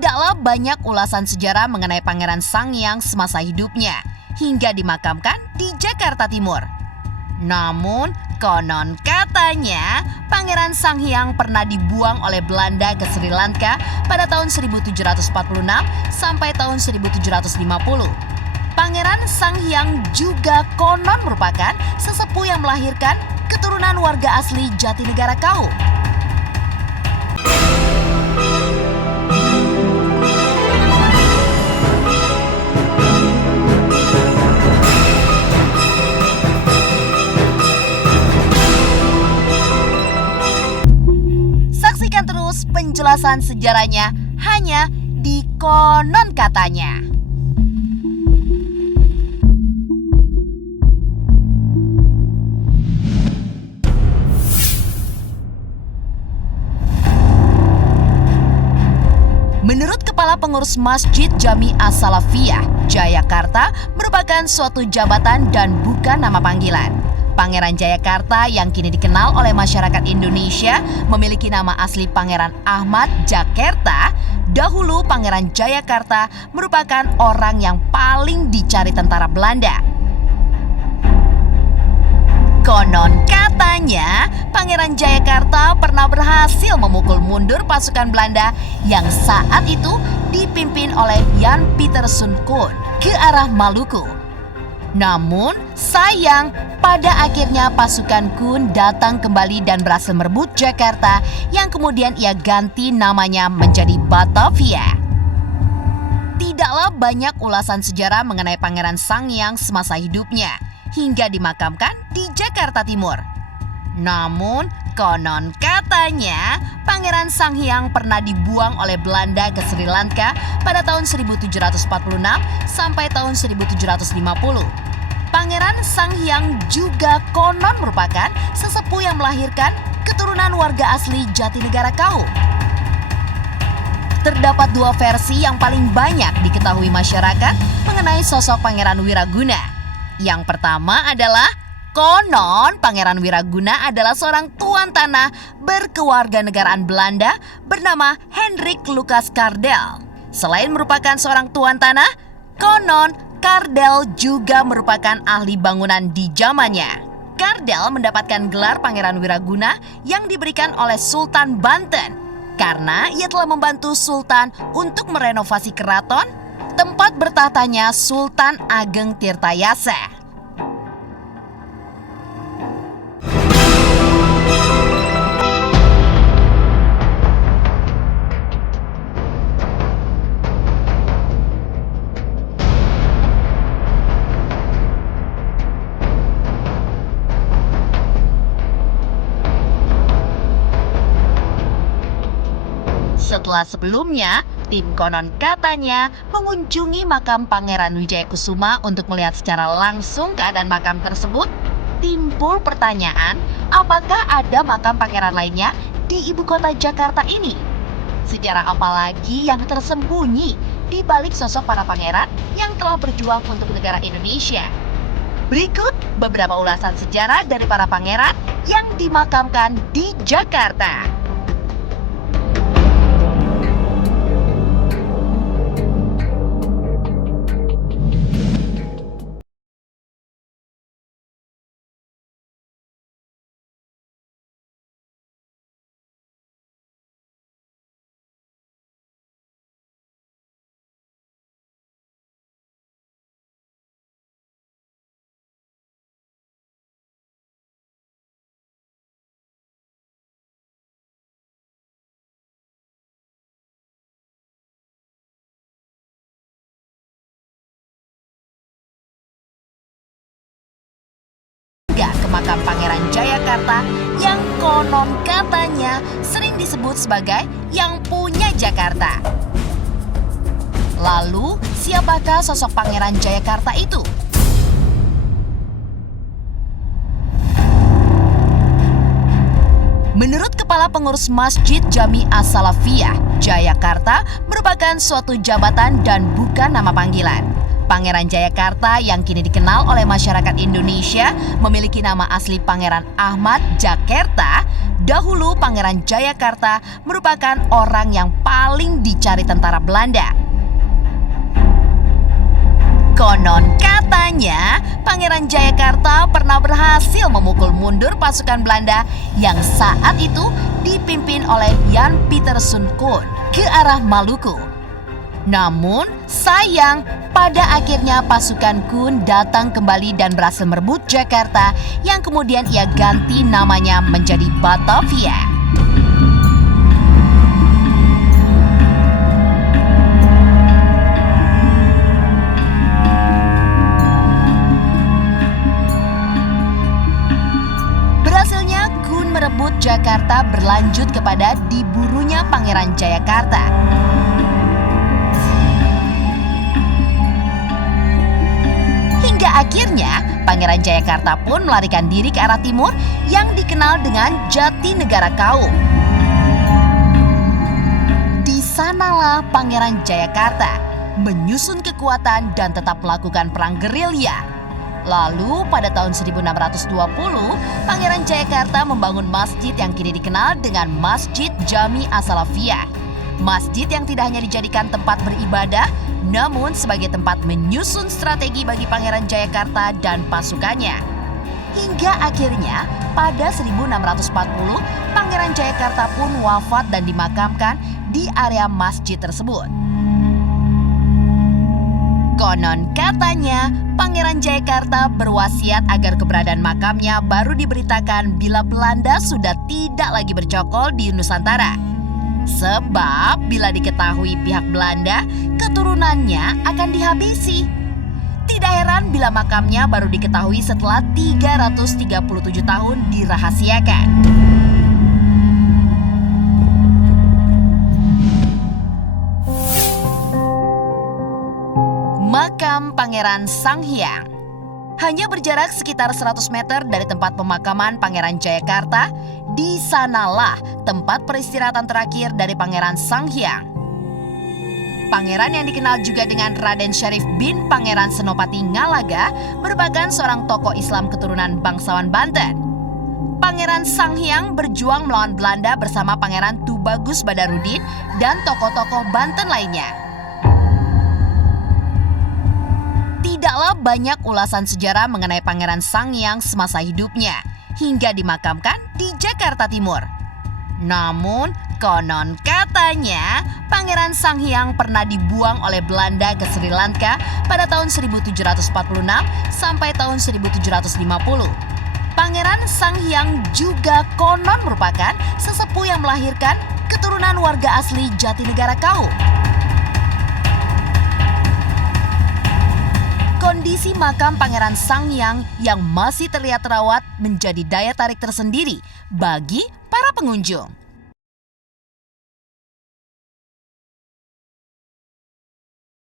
Tidaklah banyak ulasan sejarah mengenai Pangeran Sanghyang semasa hidupnya, hingga dimakamkan di Jakarta Timur. Namun, konon katanya Pangeran Sanghyang pernah dibuang oleh Belanda ke Sri Lanka pada tahun 1746 sampai tahun 1750. Pangeran Sanghyang juga konon merupakan sesepuh yang melahirkan keturunan warga asli Jatinegara Kaum. Saksikan terus penjelasan sejarahnya hanya di Konon Katanya. Menurut Kepala Pengurus Masjid Jami As-Salafiyah, Jayakarta merupakan suatu jabatan dan bukan nama panggilan. Pangeran Jayakarta yang kini dikenal oleh masyarakat Indonesia memiliki nama asli Pangeran Ahmad Jakarta. Dahulu Pangeran Jayakarta merupakan orang yang paling dicari tentara Belanda. Konon katanya, Pangeran Jayakarta pernah berhasil memukul mundur pasukan Belanda yang saat itu dipimpin oleh Jan Pieterszoon Koen ke arah Maluku. Namun, sayang, pada akhirnya pasukan Koen datang kembali dan berhasil merebut Jakarta yang kemudian ia ganti namanya menjadi Batavia. Tidaklah banyak ulasan sejarah mengenai Pangeran Sanghyang semasa hidupnya, hingga dimakamkan di Jakarta Timur. Namun, konon katanya Pangeran Sanghyang pernah dibuang oleh Belanda ke Sri Lanka pada tahun 1746 sampai tahun 1750. Pangeran Sanghyang juga konon merupakan sesepuh yang melahirkan keturunan warga asli Jatinegara Kaum. Terdapat dua versi yang paling banyak diketahui masyarakat mengenai sosok Pangeran Wiraguna. Yang pertama adalah konon Pangeran Wiraguna adalah seorang tuan tanah berkewarganegaraan Belanda bernama Hendrik Lucas Cardel. Selain merupakan seorang tuan tanah, konon Cardel juga merupakan ahli bangunan di zamannya. Cardel mendapatkan gelar Pangeran Wiraguna yang diberikan oleh Sultan Banten karena ia telah membantu Sultan untuk merenovasi keraton tempat bertahtanya Sultan Ageng Tirtayasa. Setelah sebelumnya, tim Konon Katanya mengunjungi makam Pangeran Wijayakusuma untuk melihat secara langsung keadaan makam tersebut, timbul pertanyaan, apakah ada makam pangeran lainnya di ibu kota Jakarta ini? Sejarah apa lagi yang tersembunyi di balik sosok para pangeran yang telah berjuang untuk negara Indonesia? Berikut beberapa ulasan sejarah dari para pangeran yang dimakamkan di Jakarta. Ke makam Pangeran Jayakarta yang konon katanya sering disebut sebagai yang punya Jakarta. Lalu, siapakah sosok Pangeran Jayakarta itu? Menurut Kepala Pengurus Masjid Jami As-Salafiyah, Jayakarta merupakan suatu jabatan dan bukan nama panggilan. Pangeran Jayakarta yang kini dikenal oleh masyarakat Indonesia memiliki nama asli Pangeran Ahmad Jakarta. Dahulu Pangeran Jayakarta merupakan orang yang paling dicari tentara Belanda. Konon katanya, Pangeran Jayakarta pernah berhasil memukul mundur pasukan Belanda yang saat itu dipimpin oleh Jan Pieterszoon Koen ke arah Maluku. Namun, sayang, pada akhirnya pasukan Koen datang kembali dan berhasil merebut Jakarta yang kemudian ia ganti namanya menjadi Batavia. Berhasilnya Koen merebut Jakarta berlanjut kepada diburunya Pangeran Jayakarta. Hingga akhirnya Pangeran Jayakarta pun melarikan diri ke arah timur yang dikenal dengan Jatinegara Kaum. Di sanalah Pangeran Jayakarta menyusun kekuatan dan tetap melakukan perang gerilya. Lalu pada tahun 1620, Pangeran Jayakarta membangun masjid yang kini dikenal dengan Masjid Jami As-Salafiyah. Masjid yang tidak hanya dijadikan tempat beribadah, namun sebagai tempat menyusun strategi bagi Pangeran Jayakarta dan pasukannya. Hingga akhirnya pada 1640, Pangeran Jayakarta pun wafat dan dimakamkan di area masjid tersebut. Konon katanya, Pangeran Jayakarta berwasiat agar keberadaan makamnya baru diberitakan bila Belanda sudah tidak lagi bercokol di Nusantara. Sebab bila diketahui pihak Belanda, keturunannya akan dihabisi. Tidak heran bila makamnya baru diketahui setelah 337 tahun dirahasiakan. Makam Pangeran Sanghyang hanya berjarak sekitar 100 meter dari tempat pemakaman Pangeran Jayakarta. Di sanalah tempat peristirahatan terakhir dari Pangeran Sanghyang. Pangeran yang dikenal juga dengan Raden Syarif bin Pangeran Senopati Ngalaga merupakan seorang tokoh Islam keturunan bangsawan Banten. Pangeran Sanghyang berjuang melawan Belanda bersama Pangeran Tubagus Badarudin dan tokoh-tokoh Banten lainnya. Tidaklah banyak ulasan sejarah mengenai Pangeran Sanghyang semasa hidupnya hingga dimakamkan di Jakarta Timur. Namun, konon katanya Pangeran Sanghyang pernah dibuang oleh Belanda ke Sri Lanka pada tahun 1746 sampai tahun 1750. Pangeran Sanghyang juga konon merupakan sesepuh yang melahirkan keturunan warga asli Jatinegara Kaum. Kondisi makam Pangeran Sanghyang yang masih terlihat terawat menjadi daya tarik tersendiri bagi para pengunjung.